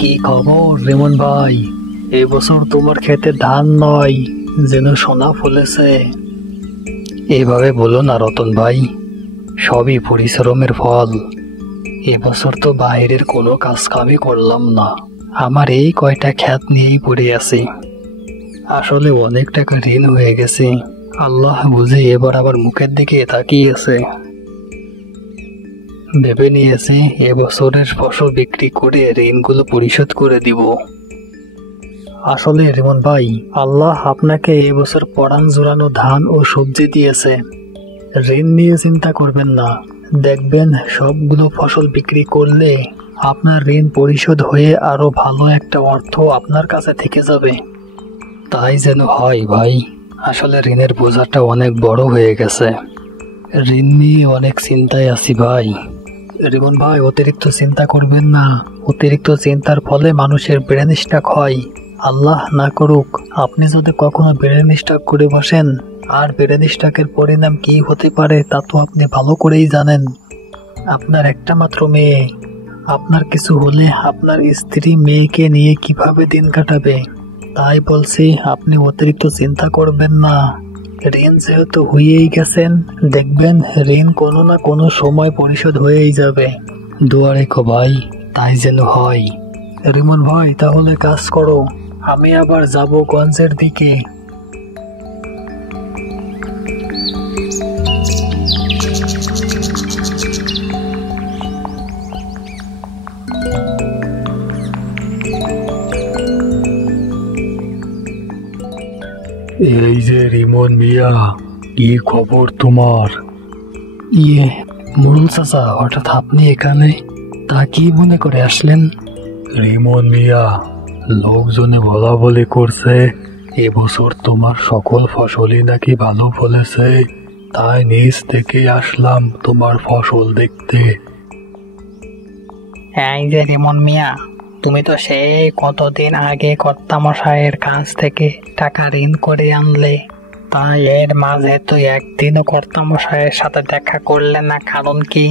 কি খবর রেমন ভাই? এবছর তোমার ক্ষেতে ধান নয়, যেন সোনা ফলেছে। এভাবে বলো না রতন ভাই, সবই পরিশ্রমের ফল। এবছর তো বাইরের কোনো কাজ কামই করলাম না, আমার এই কয়টা ক্ষেত নিয়েই পড়ে আছি। আসলে অনেক টাকা ঋণ হয়ে গেছে, আল্লাহ বুঝে এবার আবার মুখের দিকে তাকিয়েছে। ভেবে নিয়েছি এবছরের ফসল বিক্রি করে ঋণগুলো পরিশোধ করে দিব। আসলে রেমন ভাই, আল্লাহ আপনাকে এবছর পরাণ জোড়ানো ধান ও সবজি দিয়েছে। ঋণ নিয়ে চিন্তা করবেন না, দেখবেন সবগুলো ফসল বিক্রি করলে আপনার ঋণ পরিশোধ হয়ে আরো ভালো একটা অর্থ আপনার কাছে থেকে যাবে। তাই যেন হয় ভাই। আসলে ঋণের বোঝাটা অনেক বড় হয়ে গেছে, ঋণ নিয়ে অনেক চিন্তায় আছি ভাই। রিমন ভাই, অতিরিক্ত চিন্তা করবেন না। অতিরিক্ত চিন্তার ফলে মানুষের ব্রেন স্ট্রোক হয়। আল্লাহ না করুক আপনি যদি কখনো ব্রেন স্ট্রোক করে বসেন, আর ব্রেন স্ট্রোকের পরিণাম কি হতে পারে তা তো আপনি ভালো করেই জানেন। আপনার একটা মাত্র মেয়ে, আপনার কিছু হলে আপনার স্ত্রী মেয়েকে নিয়ে কিভাবে দিন কাটাবে? তাই বলছি আপনি অতিরিক্ত চিন্তা করবেন না। ঋণ যেহেতু হয়েই গেছেন, দেখবেন ঋণ কোনো না কোনো সময় পরিশোধ হয়েই যাবে। দোয়া রেখো ভাই, তাই যেন হয়। রিমন ভাই, তাহলে কাজ করো, আমি আবার যাব গঞ্জের দিকে। এই যে রিমন মিয়া, কি খবর তোমার? মোড়ল চাচা, হঠাৎ আপনি এখানে? তা কি মনে করে আসলেন? রিমন মিয়া, লোকজনে বলা বলি করছে এবছর তোমার সকল ফসলই নাকি ভালো ফলেছে, তাই নিজ থেকে আসলাম তোমার ফসল দেখতে। এই যে রিমন মিয়া, তুমি তো সেই কতদিন আগে কর্তামশাইয়ের কাছ থেকে টাকা ঋণ করে আনলে, তাই এর মাঝে তো একদিনও কর্তামশাইয়ের সাথে দেখা করলে না, কারণ কি?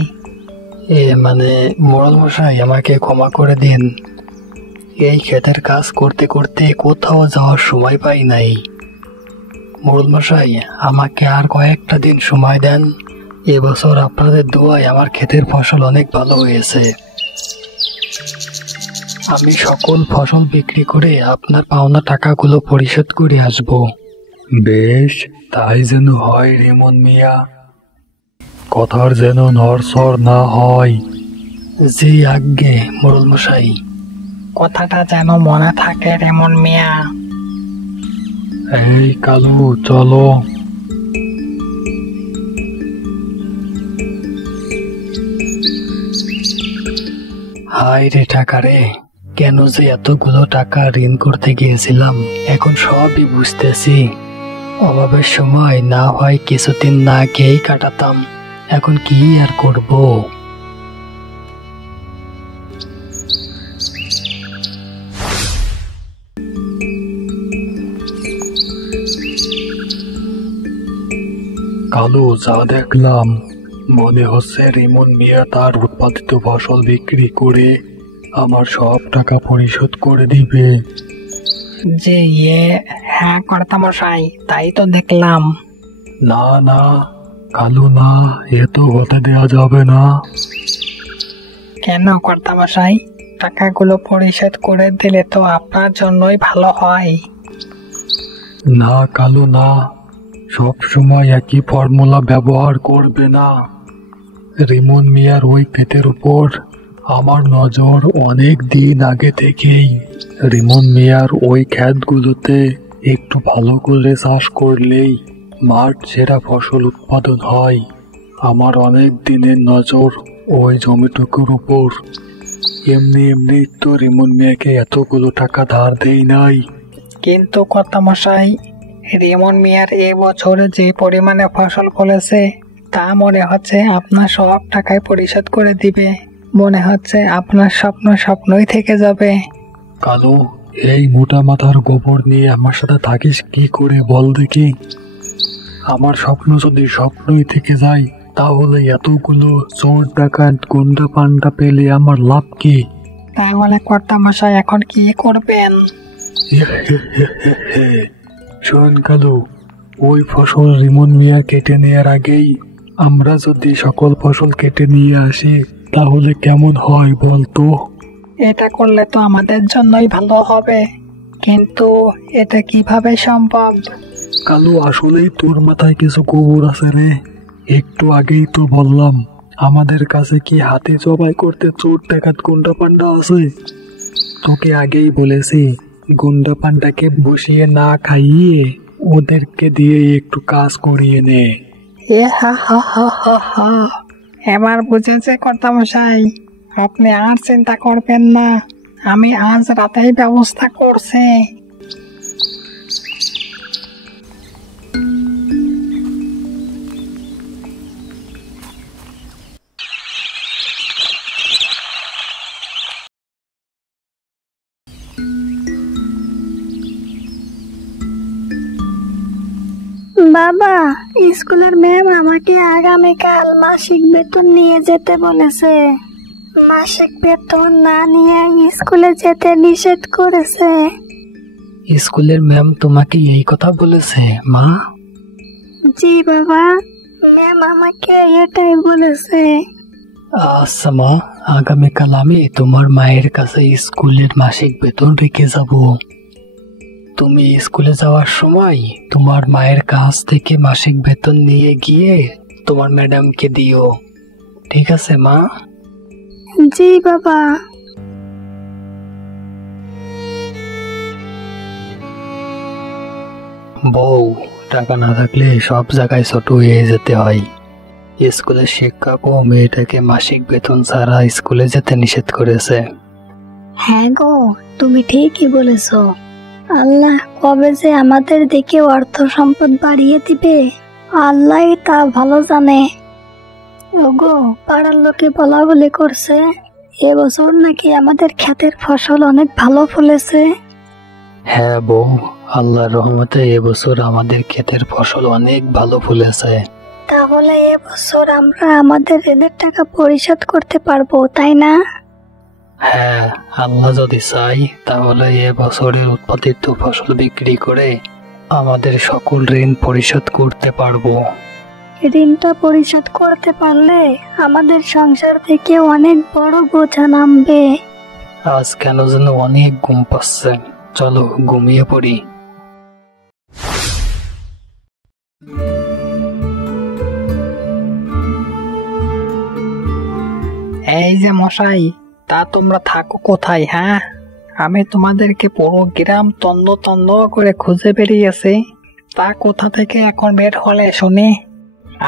মোড়ল মশাই, আমাকে ক্ষমা করে দিন। এই ক্ষেতের কাজ করতে করতে কোথাও যাওয়ার সময় পাই নাই। মোড়ল মশাই, আমাকে আর কয়েকটা দিন সময় দেন। এবছর আপনাদের দোয়ায় আমার ক্ষেতের ফসল অনেক ভালো হয়েছে। আমি সকল ফসল বিক্রি করে আপনার পাওনা টাকাগুলো পরিশোধ করে আসব। বেশ, তাই যেন হয় রিমন মিয়া, কথার যেন নড়চড় না হয়। জি আজ্ঞে মোড়ল মশাই। কথাটা যেন মনে থাকে রিমন মিয়া। এই কালু, চলো। হাই রে টাকা রে, কেন যে এতগুলো টাকা ঋণ করতে গিয়েছিলাম, এখন সবই বুঝতেছি। অভাবের সময় না হয় কিছুদিন না খেয়েই কাটাতাম, এখন কি আর করব। কালু, যা দেখলাম মনে হচ্ছে রিমন মিয়া তার উৎপাদিত ফসল বিক্রি করে আমার সব টাকা পরিশোধ করে দিবে। যে হ্যাঁ কর্তামশাই, তাই তো দেখলাম। না না কালু, না, এ তো হতে দেওয়া যাবে না। কেন কর্তামশাই? টাকাগুলো পরিশোধ করে দিলে তো আপনার জন্যই ভালো হয়। না কালু, না, সব সময় একই ফর্মুলা ব্যবহার করবে না। রিমন মিয়ার ওই ক্ষেতের উপর আমার নজর অনেক দিন আগে থেকেই। রিমন মিয়ার ওই ক্ষেতগুলোতে একটু ভালো করে চাষ করলেই মাঠ সেরা ফসল উৎপাদন হয়। আমার অনেক দিনের নজর ওই জমিটুকুর উপর। এমনি এমনি তো রিমন মিয়াকে এতগুলো টাকা ধার দেই নাই। কিন্তু কর্তামশাই, রিমন মিয়ার এবছরে যে পরিমাণে ফসল ফলেছে তা মনে হচ্ছে আপনার সব টাকায় পরিশোধ করে দিবে। মনে হচ্ছে আপনার স্বপ্ন স্বপ্নই থেকে যাবে। কালু, এই মোটা মাথার গোবর নিয়ে আমার সাথে থাকিস কি করে বল দেখি? আমার স্বপ্ন যদি স্বপ্নই থেকে যায়, তাহলে এতগুলো চোর ডাকাত গুন্ডা পান্ডা পেলে আমার লাভ কি? তাহলে কর্তামশাই এখন কি করবেন? শোন কালু, ওই ফসল রিমন মিয়া কেটে নেয়ার আগেই আমরা যদি সকল ফসল কেটে নিয়ে আসি তাহলে কেমন হয় বলতো? এটা করলে তো আমাদের জন্যই ভালো হবে, কিন্তু এটা কিভাবে সম্ভব? কালু, আসলেই তোর মাথায় কিছু গোবর আছে রে। একটু আগেই তো বললাম আমাদের কাছে কি হাতে জবাই করতে চোর ডাকাত গুন্ডা পান্ডা আছে। তোকে আগেই বলেছি গুন্ডা পান্ডাকে বসিয়ে না খাইয়ে ওদেরকে দিয়ে একটু কাজ করিয়ে নে। এ হা হা হা হা হা, এবার বুঝেছে কর্তামশাই, আপনি আর চিন্তা করবেন না, আমি আজ রাতেই ব্যবস্থা করছি। বাবা, স্কুলের ম্যাম আমাকে আগামীকাল মাসিক বেতন নিয়ে যেতে বলেছে। মাসিক বেতন না নিয়ে স্কুলে যেতে নিষেধ করেছে। স্কুলের ম্যাম তোমাকে এই কথা বলেছে মা? জি বাবা, ম্যাম আমাকে এটাই বলেছে। আচ্ছা মা, আগামীকাল আমি তোমার মায়ের কাছে স্কুলের মাসিক বেতন রেখে যাব। তুমি স্কুলে যাওয়ার সময় তোমার মায়ের কাছ থেকে মাসিক বেতন নিয়ে গিয়ে তোমার ম্যাডামকে দিও, ঠিক আছে মা? জি বাবা। বউ, টাকা না থাকলে সব জায়গায় ছোট হয়ে যেতে হয়। স্কুলের শিক্ষক ও মেয়েটাকে মাসিক বেতন ছাড়া স্কুলে যেতে নিষেধ করেছে। হ্যাঁ গো, তুমি ঠিকই বলেছ। আল্লাহ কবে যে আমাদের দিকে অর্থ সম্পদ বাড়িয়ে দিবে আল্লাহই তা ভালো জানে। ওগো, পাড়ার লোকে বলা বলি করছে এবছর নাকি আমাদের ক্ষেতের ফসল অনেক ভালো ফলেছে। হ্যাঁ বউ, আল্লাহর রহমতে এবছর আমাদের ক্ষেতের ফসল অনেক ভালো ফলেছে। তাহলে এবছর আমরা আমাদের ঋণের টাকা পরিশোধ করতে পারবো, তাই না? হ্যাঁ, আল্লাহ যদি চাই তাহলে এবছরের উৎপাদিত ফসল বিক্রি করে আমাদের সকল ঋণ পরিশোধ করতে পারবো। ঋণটা পরিশোধ করতে পারলে আমাদের সংসার থেকে অনেক বড় বোঝা নামবে। আজ কেন যেন অনেক ঘুম পাচ্ছে, চলো ঘুমিয়ে পড়ি। এই যে মশাই, তা তোমরা থাকো কোথায়? হ্যাঁ, আমি তোমাদেরকে পুরো গ্রাম তন্ন তন্ন করে খুঁজে বেরিয়েছি, তা কোথা থেকে এখন বের হলে শুনি?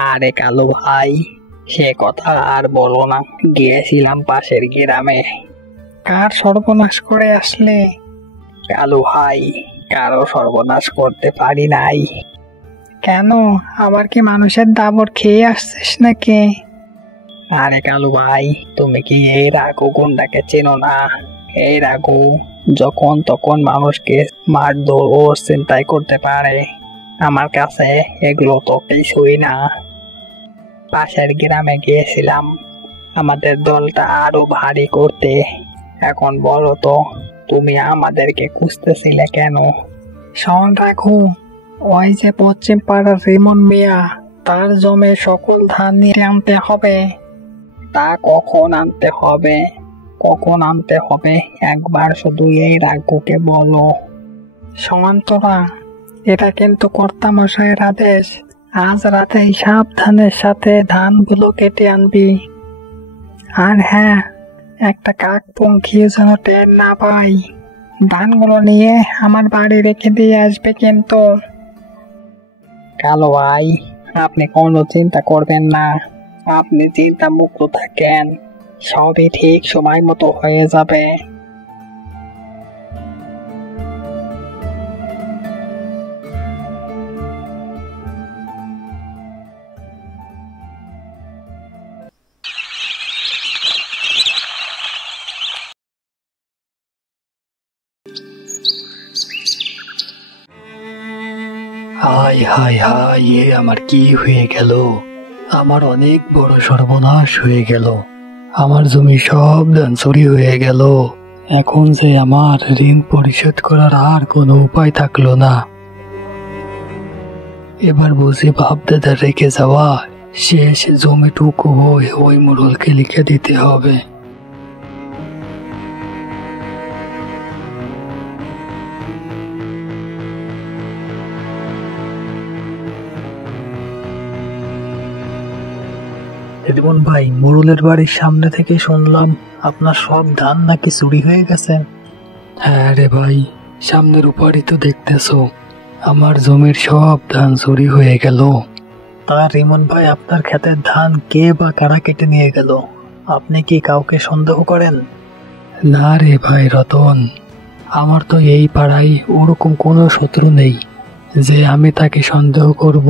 আরে কালু ভাই, সে কথা আর বলো না, গিয়েছিলাম পাশের গ্রামে। কার সর্বনাশ করে আসলে? কালু ভাই, কারো সর্বনাশ করতে পারি নাই। কেন, আবার কি মানুষের দাবর খেয়ে আসছিস নাকি? আরে কালু ভাই, তুমি কি এই রাঘু গুন্ডাকে চেনো না? এই রাঘু যখন তখন মানুষকে মারধর ও চিন্তাই করতে পারে। আমার কাছে এগুলো তো কিছুই না। পাশের গ্রামে গিয়েছিলাম আমাদের দলটা আরো ভারী করতে। এখন বলো তো, তুমি আমাদেরকে খুঁজতেছিলে কেন? শোন রাঘু, ওই যে পশ্চিম পাড়ার রিমন মিয়া, তার জমে সকল ধান নিয়ে আনতে হবে। তা কখন আনতে হবে? কখন আনতে হবে একবার শুধু এই রাঘুকে বলো। সমান্তরা, এটা কিন্তু কর্তামশাইয়ের আদেশ। আজ রাতেই সাবধানের সাথে ধানগুলো কেটে আনবি। আর হ্যাঁ, একটা কাক পঙ্খী যেন টের না পাই। ধানগুলো নিয়ে আমার বাড়ি রেখে দিয়ে আসবে কিন্তু। কালো ভাই, আপনি কোনো চিন্তা করবেন না, আপনি চিন্তা মুক্ত থাকেন, সবই ঠিক সময় মতো হয়ে যাবে। হায় হায় হায়, এ আমার কি হয়ে গেল? আমার অনেক বড় সর্বনাশ হয়ে গেল। আমার জমি সব ধান চুরি হয়ে গেল। এখন যে আমার ঋণ পরিশোধ করার আর কোনো উপায় থাকলো না। এবার বুঝি বাপদাদা রেখে যাওয়া শেষ জমিটুকু ওই মোড়লকে লিখে দিতে হবে। রিমন ভাই, মোড়লের বাড়ির সামনে থেকে শুনলাম আপনার সব ধান নাকি চুরি হয়ে গেছে। হ্যাঁ রে ভাই, সামনের উপারই তো দেখতেছো, আমার জমির সব ধান চুরি হয়ে গেল। তা রিমন ভাই, আপনার ক্ষেতের ধান কে বা কারা কেটে নিয়ে গেল? আপনি কি কাউকে সন্দেহ করেন? না রে ভাই রতন, আমার তো এই পাড়ায় ওরকম কোনো শত্রু নেই যে আমি তাকে সন্দেহ করব।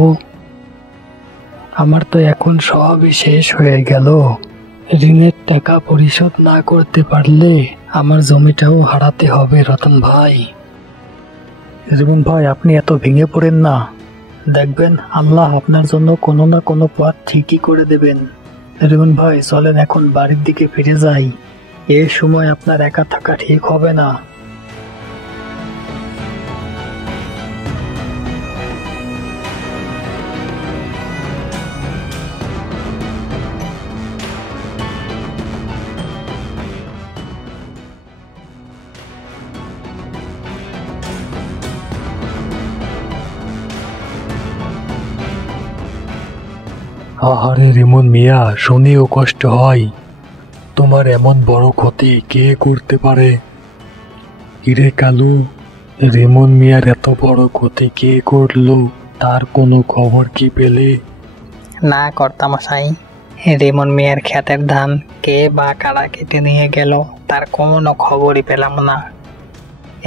আমার তো এখন সবই শেষ হয়ে গেল। ঋণের টাকা পরিশোধ না করতে পারলে আমার জমিটাও হারাতে হবে রতন ভাই। রিমন ভাই, আপনি এত ভেঙে পড়েন না, দেখবেন আল্লাহ আপনার জন্য কোনো না কোনো পথ ঠিকই করে দেবেন। রিমন ভাই, চলেন এখন বাড়ির দিকে ফিরে যাই। এই সময় আপনার একা থাকা ঠিক হবে না। আহারে রিমন মিয়া, শুনেও কষ্ট হয়। তোমার এমন বড় ক্ষতি কে করতে পারে? কিরে কালু, রিমন মিয়ার এত বড় ক্ষতি কে করলো? তার কোনো খবর কি পেলে? না কর্তামশাই, রিমন মিয়ার ক্ষেতের ধান কে বা কারা কেটে নিয়ে গেল তার কোনো খবরই পেলাম না।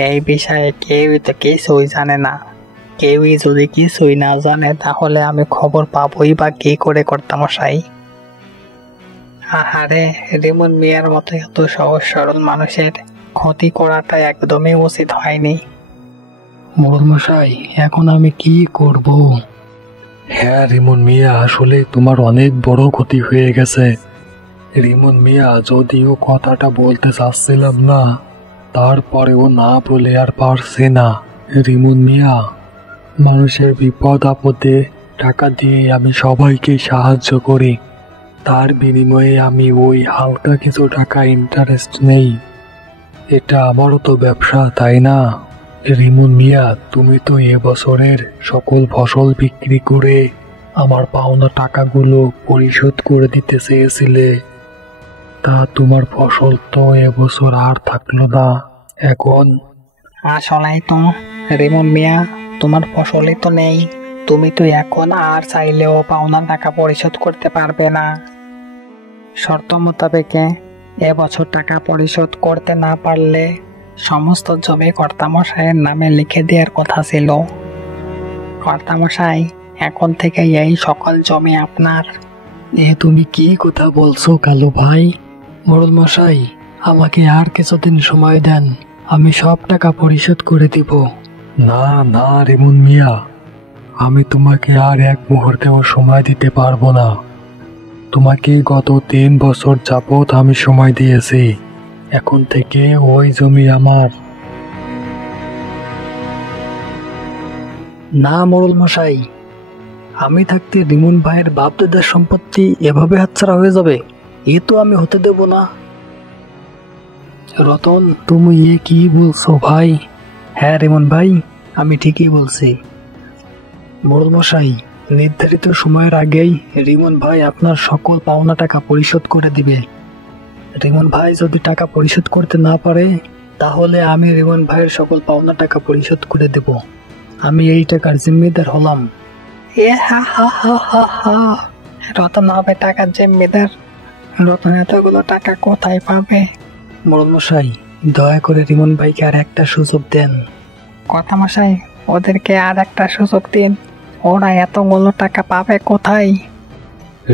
এই বিষয়ে কেউই তো কিছুই জানে না। কেউই যদি কিছুই না জানে তাহলে আমি খবর পাবোই বা কি করে কর্তামশাই? আহারে, রিমন মিয়ার মতো এত সহজ সরল মানুষের ক্ষতি করাটা একদমই উচিত হয়নি। মোড়ল মশাই, এখন আমি কি করব? হ্যাঁ রিমন মিয়া, আসলে তোমার অনেক বড় ক্ষতি হয়ে গেছে। রিমন মিয়া, যদিও কথাটা বলতে চাচ্ছিলাম না, তারপরেও না বলে আর পারছে না। রিমন মিয়া, মানুষের বিপদ আপদে টাকা দিয়ে আমি সবাইকে সাহায্য করি, তার বিনিময়ে আমি ওই হালকা কিছু টাকা ইন্টারেস্ট নেই। এটা আমারও তো ব্যবসা, তাই না? রিমন মিয়া, তুমি তো এবছরের সকল ফসল বিক্রি করে আমার পাওনা টাকাগুলো পরিশোধ করে দিতে চেয়েছিলে। তা তোমার ফসল তো এবছর আর থাকলো না। এখন আসলেই তো রিমন মিয়া, তোমার ফসলই তো নেই। তুমি তো এখন আর চাইলেও পাওনা টাকা পরিশোধ করতে পারবে না। শর্ত মোতাবেকে এবছর টাকা পরিশোধ করতে না পারলে সমস্ত জমি কর্তামশাইয়ের নামে লিখে দেওয়ার কথা ছিল। কর্তামশাই, এখন থেকে এই সকল জমি আপনার। এ তুমি কি কথা বলছো কালু ভাই? মোড়ল মশাই, আমাকে আর কিছুদিন সময় দেন, আমি সব টাকা পরিশোধ করে দিব। না না রিমন মিয়া, আমি তোমাকে আর এক মুহূর্তেও সময় দিতে পারবো না। তোমাকে গত 3 বছর যাবৎ আমি সময় দিয়েছি। এখন থেকে ওই জমি আমার। না মোড়ল মশাই, আমি থাকতে রিমন ভাইয়ের বাপদাদার সম্পত্তি এভাবে হাতছাড়া হয়ে যাবে? এ তো আমি হতে দেব না। রতন, তুমি এ কি বলছো ভাই? হ্যাঁ রিমন ভাই, আমি ঠিকই বলছি। মোড়ল মশাই, নির্ধারিত সময়ের আগেই রিমন ভাই আপনার সকল পাওনা টাকা পরিশোধ করে দিবে। রিমন ভাই যদি টাকা পরিশোধ করতে না পারে, তাহলে আমি রিমন ভাইয়ের সকল পাওনা টাকা পরিশোধ করে দেব। আমি এই টাকার জিম্মেদার হলাম। এ হা হা হা হা হা, রতন হবে টাকার জিম্মেদার? রতন এতগুলো টাকা কোথায় পাবে? মোড়ল মশাই, দয়া করে রিমন ভাইকে আর একটা সুযোগ দেন। কর্তামশাই, ওদেরকে আর একটা সুযোগ দিন। ওরা এতগুলো টাকা পাবে কোথায়?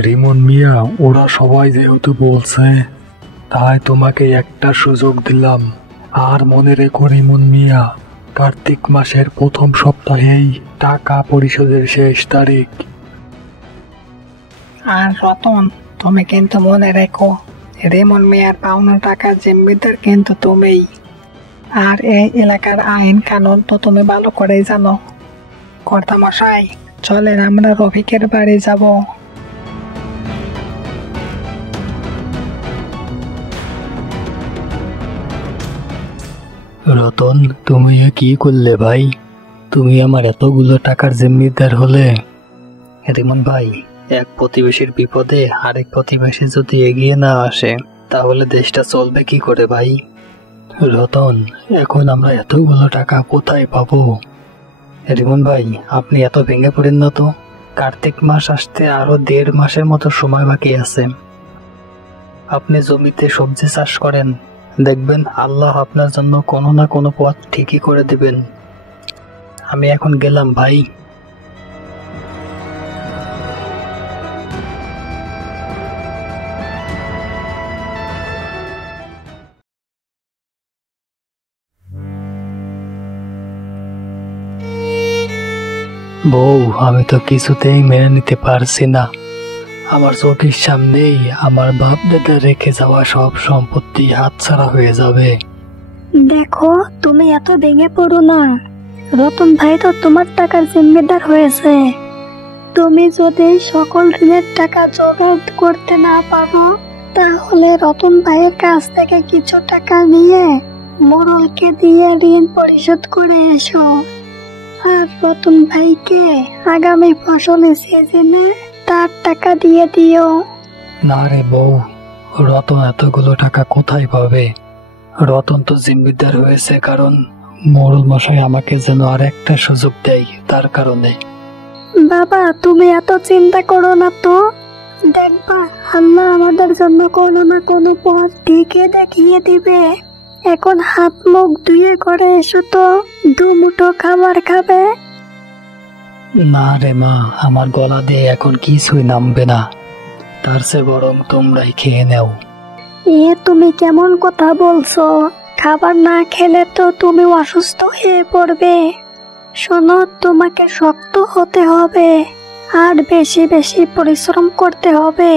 রিমন মিয়া, ওরা সবাই যেহেতু বলছে, তাই তোমাকে একটা সুযোগ দিলাম। আর মনে রেখো রিমন মিয়া, কার্তিক মাসের প্রথম সপ্তাহেই টাকা পরিশোধের শেষ তারিখ। আর রতন, তুমি কিন্তু মনে রেখো, রেমন মিয়ার পাওনা টাকার জিম্মিদার কিন্তু তুমিই। আর এই এলাকার আইন কানুন তো তুমি ভালো করেই জানো। কর্তামশাই, চলেন আমরা রফিকের বাড়ি যাব। রতন, তুমি এ কি করলে ভাই? তুমি আমার এতগুলো টাকার জিম্মিদার হলে। রিমন ভাই, এক প্রতিবেশীর বিপদে আরেক প্রতিবেশী যদি এগিয়ে না আসে তাহলে দেশটা চলবে কি করে ভাই? রতন, এখন আমরা এতগুলো টাকা কোথায় পাবো? রিমন ভাই, আপনি এত ভেঙে পড়েন না তো। কার্তিক মাস আসতে আরো 1.5 মাসের মতো সময় বাকি আছে। আপনি জমিতে সবজি চাষ করেন, দেখবেন আল্লাহ আপনার জন্য কোনো না কোনো পথ ঠিকই করে দিবেন। আমি এখন গেলাম ভাই। বউ, আমি তো কিছুতেই মেনে নিতে পারছি না। আমার চোখের সামনেই আমার বাপ দাদা রেখে যাওয়া সব সম্পত্তি হাতছাড়া হয়ে যাবে। দেখো, তুমি এত ভেঙে পড়ো না। রতন ভাই তো তোমার টাকার জিম্মেদার হয়েছে। তুমি যদি সকল ঋণের টাকা জোগাড় করতে না পারো তাহলে রতন ভাইয়ের কাছ থেকে কিছু টাকা নিয়ে মোড়লকে দিয়ে ঋণ পরিশোধ করে এসো। আর রতন ভাইকে আগামী ফসলের সিজনে তার টাকা দিয়ে দিও। না রে বউ, রতন এতগুলো টাকা কোথায় পাবে? রতন তো জিম্মিদার হয়েছে কারণ মোড়ল মশাই আমাকে যেন আর একটা সুযোগ দেয়, তার কারণে। বাবা, তুমি এত চিন্তা করো না তো। দেখবা আল্লাহ আমাদের জন্য কোনো না কোনো পথ ঠিকই দেখিয়ে দিবে। এখন হাত মুখ ধুয়ে করে এসো তো, 2 মুঠো খাবার খাবে। না রে মা, আমার গলা দিয়ে এখন কিছুই নামবে না। তার চেয়ে বরং তোমরাই খেয়ে নাও। এ তুমি কেমন কথা বলছো? খাবার না খেলে তো তুমি অসুস্থ হয়ে পড়বে। শোনো, তোমাকে শক্ত হতে হবে আর বেশি বেশি পরিশ্রম করতে হবে,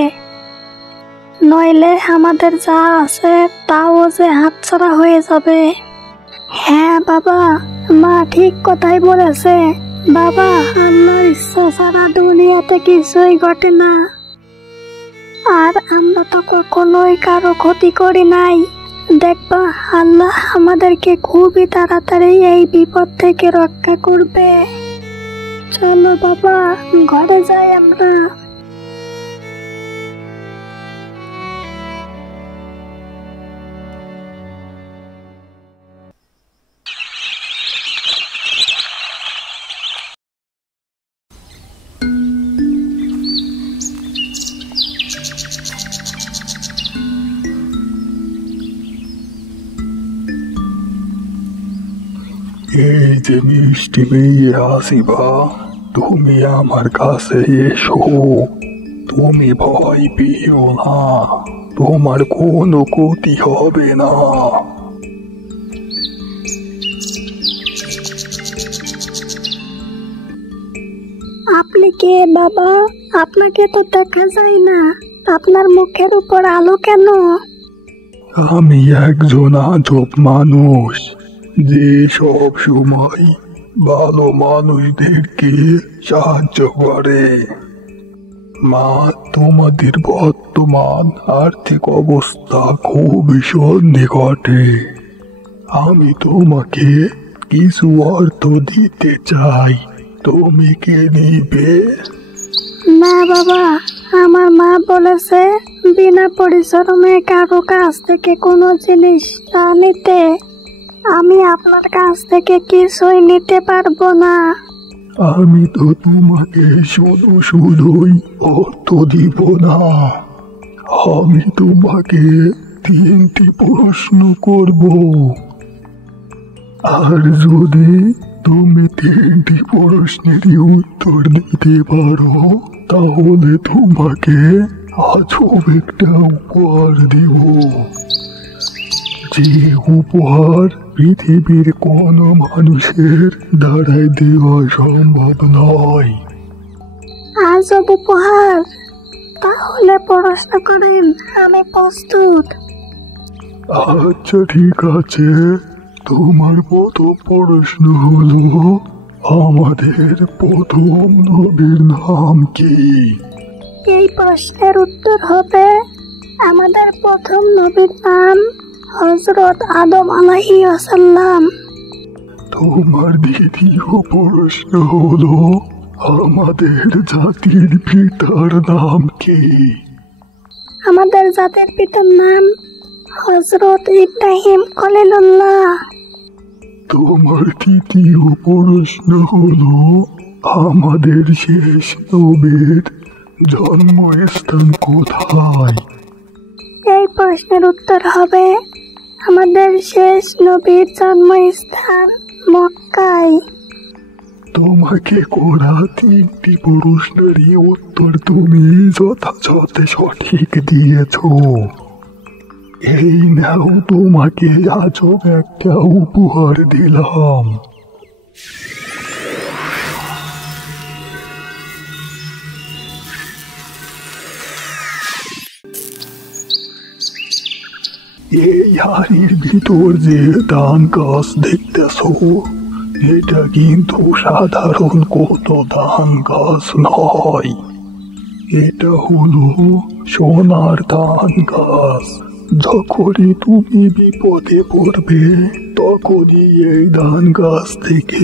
নইলে আমাদের যা আছে তাও যে হাতছাড়া হয়ে যাবে। হ্যাঁ বাবা, মা ঠিক কথাই বলেছে। বাবা, আল্লাহর ইচ্ছা ছাড়া দুনিয়াতে কিছুই ঘটে না। আর আমরা তো কখনোই কারো ক্ষতি করি নাই। দেখবা আল্লাহ আমাদেরকে খুবই তাড়াতাড়ি এই বিপদ থেকে রক্ষা করবে। চলো বাবা, ঘরে যাই আমরা। এই যে মিষ্টি মেয়ে আসিবা, তুমি আমার কাছে এসো। তুমি ভয় পেও না, তোমার কোনো ক্ষতি হবে না। আপনি কে বাবা? আপনাকে তো দেখা যায় না। আপনার মুখের উপর আলো কেন? আমি একজন আজব মানুষ যে সব সময় ভালো মানুষদেরকে সাহায্য করে। মা, তোমাদের বর্তমান আর্থিক অবস্থা খুবই সন্নিকটে। আমি তোমাকে কিছু অর্থ দিতে চাই, তুমি কি নিবে? না বাবা, আমার মা বলেছে বিনা পরিশ্রমে কারো কাছ থেকে কোনো জিনিস না নিতে। আমি আপনার কাছ থেকে কিছুই নিতে পারবো না। আমি তো তোমাকে শুধুই অর্থ দিব না, আমি তোমাকে 3টি প্রশ্ন করব। আর যদি তুমি 3টি প্রশ্নেরই উত্তর দিতে পারো তাহলে তোমাকে আজব একটা উপহার দেব, যে উপহার পৃথিবীর কোনো মানুষের দ্বারাই দেওয়া সম্ভব নয়। আজব উপহার? তাহলে প্রশ্ন করেন, আমি প্রস্তুত। আচ্ছা ঠিক আছে, তোমার প্রথম প্রশ্ন হলো আমাদের প্রথম নবীর নাম কি? এই প্রশ্নের উত্তর হবে, আমাদের প্রথম নবীর নাম হযরত আদম আলাইহিসসালাম। তোমার দ্বিতীয় প্রশ্ন হলো আমাদের জাতির পিতার নাম কি? আমাদের জাতির পিতার নাম হযরত ইব্রাহিম খলিলুল্লাহ। তোমার তৃতীয় প্রশ্ন হলো আমাদের শেষ নবীর জন্মস্থান কোথায়? এই প্রশ্নের উত্তর হবে, আমাদের শেষ নবীর জন্মস্থান মক্কায়। তোমাকে করা তিনটি প্রশ্নেরই উত্তর তুমি যথাযথ সঠিক দিয়েছ। এই নাও তোমাকে আজব একটা উপহার দিলাম। এই হাড়ির ভিতর যে ধান গাছ দেখতেছো, এটা কিন্তু সাধারণ কোনো ধান গাছ নয়, এটা হলো সোনার ধান গাছ। যখনই তুমি বিপদে পড়বে তখনই এই ধান গাছ থেকে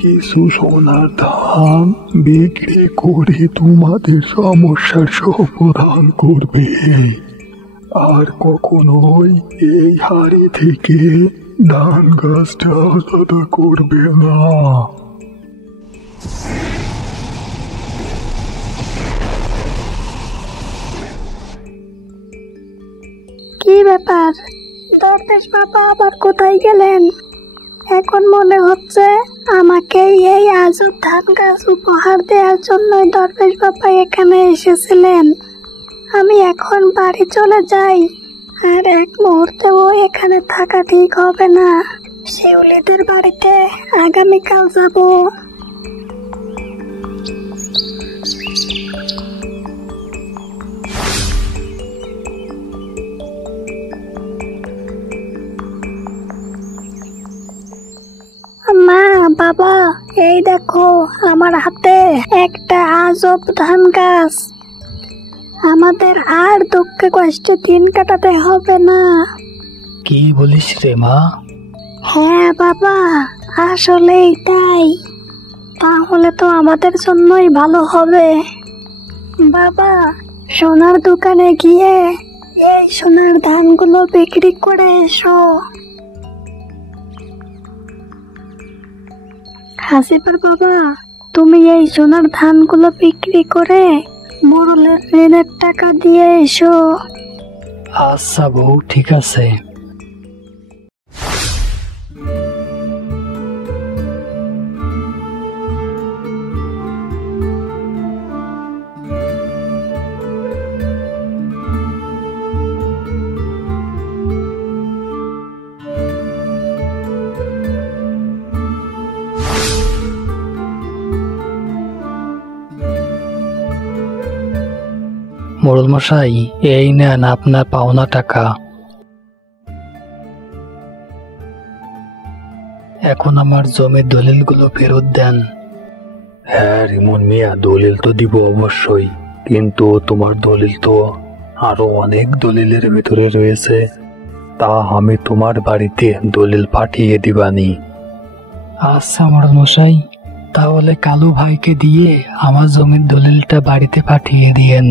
কিছু সোনার ধান বিক্রি করে তোমাদের সমস্যার সমাধান করবে। আর কখনোই এই হাড়ি থেকে ধান গাছটা আলাদা করবে না। কি ব্যাপার, দরবেশ বাবা আবার কোথায় গেলেন? এখন মনে হচ্ছে আমাকে এই আজব ধান গাছ উপহার দেওয়ার জন্যই দরবেশ বাবা এখানে এসেছিলেন। আমি এখন বাড়ি চলে যাই, আর এক মুহূর্তেও এখানে থাকা ঠিক হবে না। শিউলিদের বাড়িতে আগামীকাল যাব। মা, বাবা, এই দেখো আমার হাতে একটা আজব ধান গাছ। আমাদের আর দুঃখে কষ্টে দিন কাটাতে হবে না। কি বলিস রে মা? হ্যাঁ বাবা, আসলেই তাই। তাহলে তো আমাদের জন্যই ভালো হবে। বাবা, সোনার দোকানে গিয়ে এই সোনার ধানগুলো বিক্রি করে এসো। হাসিবার বাবা, তুমি এই সোনার ধানগুলো বিক্রি করে মোড়লের ঋণের টাকা দিয়ে এসো। আচ্ছা বউ, ঠিক আছে। মোড়ল মশাই, এই নেন আপনার পাওনা টাকা। এখন আমার জমির দলিলগুলো ফেরত দেন। হ্যাঁ রিমন মিয়া, দলিল তো দিব অবশ্যই, কিন্তু তোমার দলিল তো আরো অনেক দলিলের ভিতরে রয়েছে, তা আমি তোমার বাড়িতে দলিল পাঠিয়ে দিবানি। আচ্ছা মোড়ল মশাই, তাহলে কালু ভাইকে দিয়ে আমার জমির দলিলটা বাড়িতে পাঠিয়ে দিয়েন।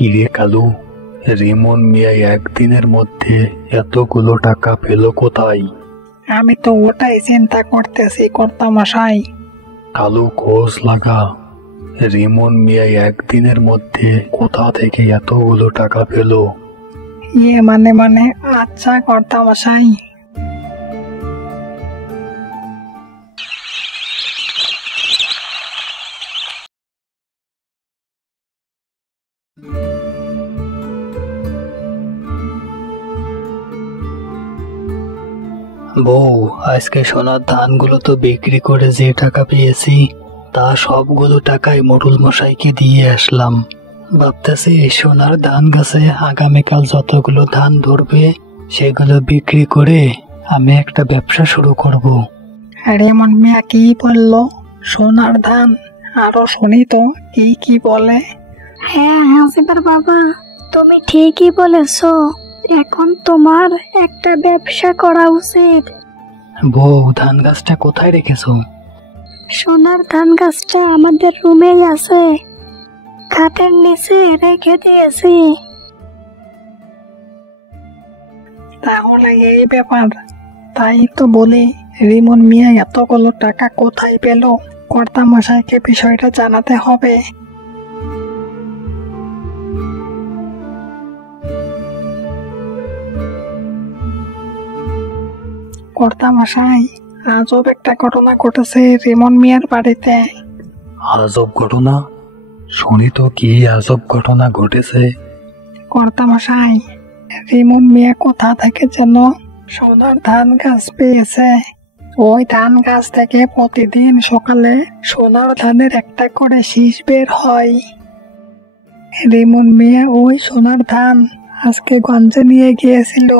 কিরে কালু, রিমন মিয়া একদিনের মধ্যে এতগুলো টাকা পেল কোথায়? আমি তো ওটাই চিন্তা করতেছি কর্তামশাই। কালু, খোঁজ লাগা, রিমন মিয়া একদিনের মধ্যে কোথা থেকে এতগুলো টাকা পেল। মানে আচ্ছা কর্তামশাই। বউ, আজকে সোনার ধানগুলো তো বিক্রি করে যে টাকা পেয়েছি তা সবগুলো টাকাই মোড়ল মশাইকে দিয়ে আসলাম। ভাবতেছি এই সোনার ধান গাছে আগামীকাল যতগুলো ধান ধরবে সেগুলো বিক্রি করে আমি একটা ব্যবসা শুরু করব। রেমন মিয়া কি বললো? সোনার ধান? আরো শুনি তো কি কি বলে। হ্যাঁ হাসিবার বাবা, তুমি ঠিকই বলেছ। এখন তোমার একটা ব্যবসা করা উচিত। বউ, ধান গাছটা কোথায় রেখেছো? সোনার ধান গাছটা আমাদের রুমেই আছে, খাটের নিচে রেখে দিয়েছি। তাহলে এই ব্যাপার। তাই তো বলি, রিমন মিয়া এতগুলো টাকা কোথায় পেল? কর্তা মশাইকে বিষয়টা জানাতে হবে। কর্তা মশাই, আজব একটা ঘটনা ঘটেছে রিমন মিয়ার বাড়িতে। আজব ঘটনা? শুনি তো, কি আজব ঘটনা ঘটেছে? কর্তা মশাই, রিমন মিয়া কোথা থেকে যেন সোনার ধান গাছ পেয়েছে। ওই ধান গাছ থেকে প্রতিদিন সকালে সোনার ধানের একটা করে শীষ বের হয়। রিমন মিয়া ওই সোনার ধান আজকে গঞ্জে নিয়ে গিয়েছিল,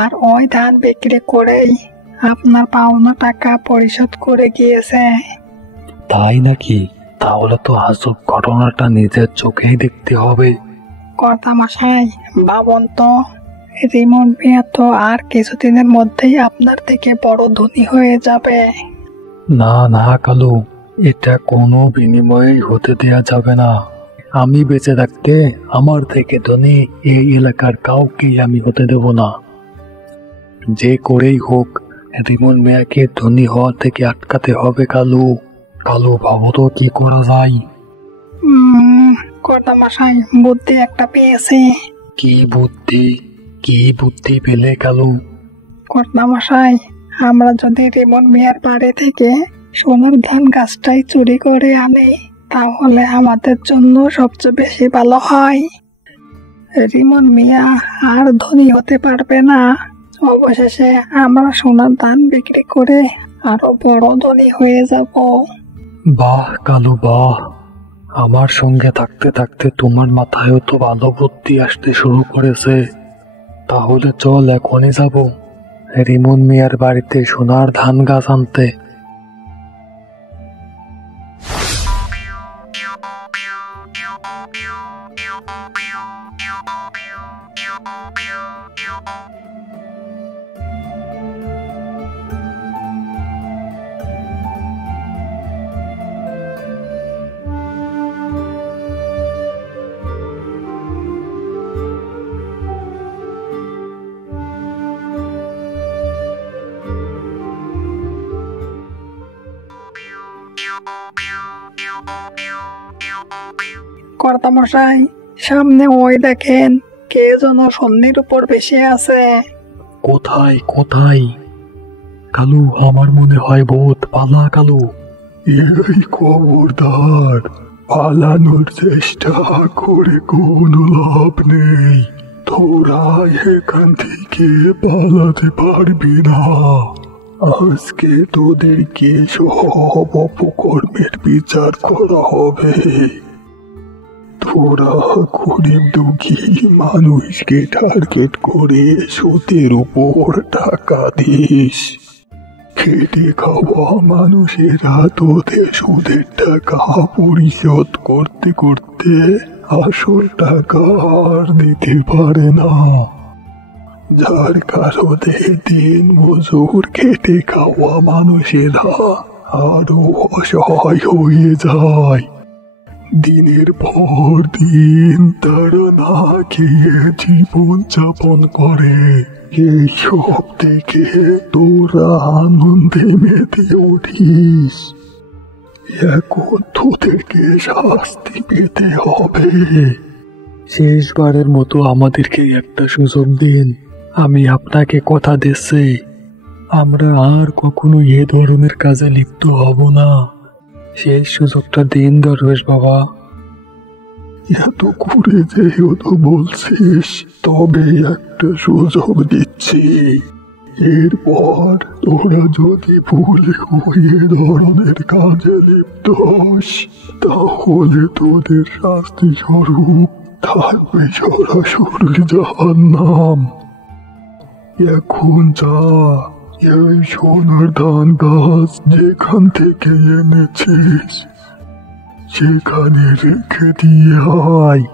আর ওই ধান বিক্রি করেই আপনার পাওনা টাকা পরিশোধ করে গিয়েছে। তাই নাকি? তাহলে তো আজব ঘটনাটা নিজের চোখেই দেখতে হবে। কর্তা মশাই, ভাবুন তো, রিমন মিয়া তো আর কিছুদিনের মধ্যেই আপনার থেকে বড় ধনী হয়ে যাবে। না না কালু, এটা কোনো বিনিময়েই হতে দেয়া যাবে না। আমি বেঁচে থাকতে আমার থেকে ধনী এই এলাকার কাউকেই আমি হতে দেব না। যে করেই হোক রিমন মিয়াকে ধনী হওয়া থেকে আটকাতে হবে। কালু কালু, ভাবো তো কি করা যায়। কর্তা মশাই, বুদ্ধি একটা পেয়েছি। কি বুদ্ধি? কি বুদ্ধি পেলে কালু? কর্তা মশাই, আমরা যদি রিমন মিয়ার বাড়ি থেকে সোনার ধান গাছটাই চুরি করে আনি তাহলে আমাদের জন্য সবচেয়ে বেশি ভালো হয়। রিমন মিয়া আর ধনী হতে পারবে না। অবশেষে আমরা সোনার ধান বিক্রি করে আরো বড় ধনী হয়ে যাব। বাহ কালু বাহ, আমার সঙ্গে থাকতে থাকতে তোমার মাথায়ও তো ভালো বুদ্ধি আসতে শুরু করেছে। তাহলে চল এখনই যাব রিমন মিয়ার বাড়িতে সোনার ধান গাছ আনতে। কর্তা মশাই, সামনে ওই দেখেন, কে যেন সন্নির উপর বেশি আছে। কোথায় কোথায়? কালু, আমার মনে হয় ভূত। পালা কালু। এই খবরদার, পালানোর চেষ্টা করে কোনো লাভ নেই। তোরা এখান থেকে পালাতে পারবি না। আজকে তোদেরকে সব অপকর্মের বিচার করা হবে। তোরা গরিব দুঃখী মানুষকে টার্গেট করে সুদের উপর টাকা দিস। খেটে খাওয়া মানুষেরা তোদের সুদের টাকা পরিশোধ করতে করতে আসল টাকা আর দিতে পারে না, যার কারণে দিন মজুর খেটে খাওয়া মানুষেরা আরো অসহায় হয়ে যায়। দিনের পর দিন তারা না খেয়ে জীবন যাপন করে। এইসব দেখে তোরা আনন্দে মেতে উঠিস। এখন তোদেরকে শাস্তি পেতে হবে। শেষবারের মতো আমাদেরকে একটা সুযোগ দিন। আমি আপনাকে কথা দিচ্ছি, আমরা আর কখনো এ ধরনের কাজে লিপ্ত হব না। শেষ সুযোগটা দিন দরবেশ বাবা। এত করে যেহেতু বলছিস, তবে একটা সুযোগ দিচ্ছি। এরপর তোরা যদি ভুলে এ ধরনের কাজে লিপ্ত হস তাহলে তোদের শাস্তি স্বরূপ থাকবে সরাসরি জাহান্নাম। এখন যা, এই সোনার ধান গাছ যেখান থেকে এনেছিস সেখানে রেখে দিয়ে আয়।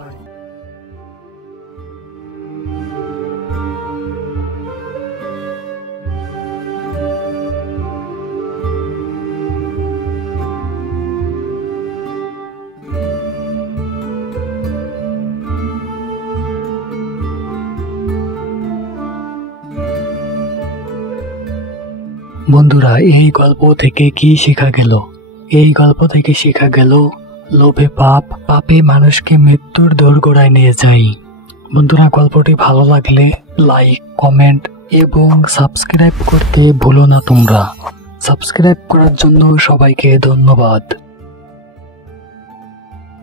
বন্ধুরা, এই গল্প থেকে কি শেখা গেল? এই গল্প থেকে শেখা গেল লোভে পাপ, পাপে মানুষকে মৃত্যুর দোরগোড়ায় নিয়ে যায়। বন্ধুরা, গল্পটি ভালো লাগলে লাইক, কমেন্ট এবং সাবস্ক্রাইব করতে ভুলো না তোমরা। সাবস্ক্রাইব করার জন্য সবাইকে ধন্যবাদ।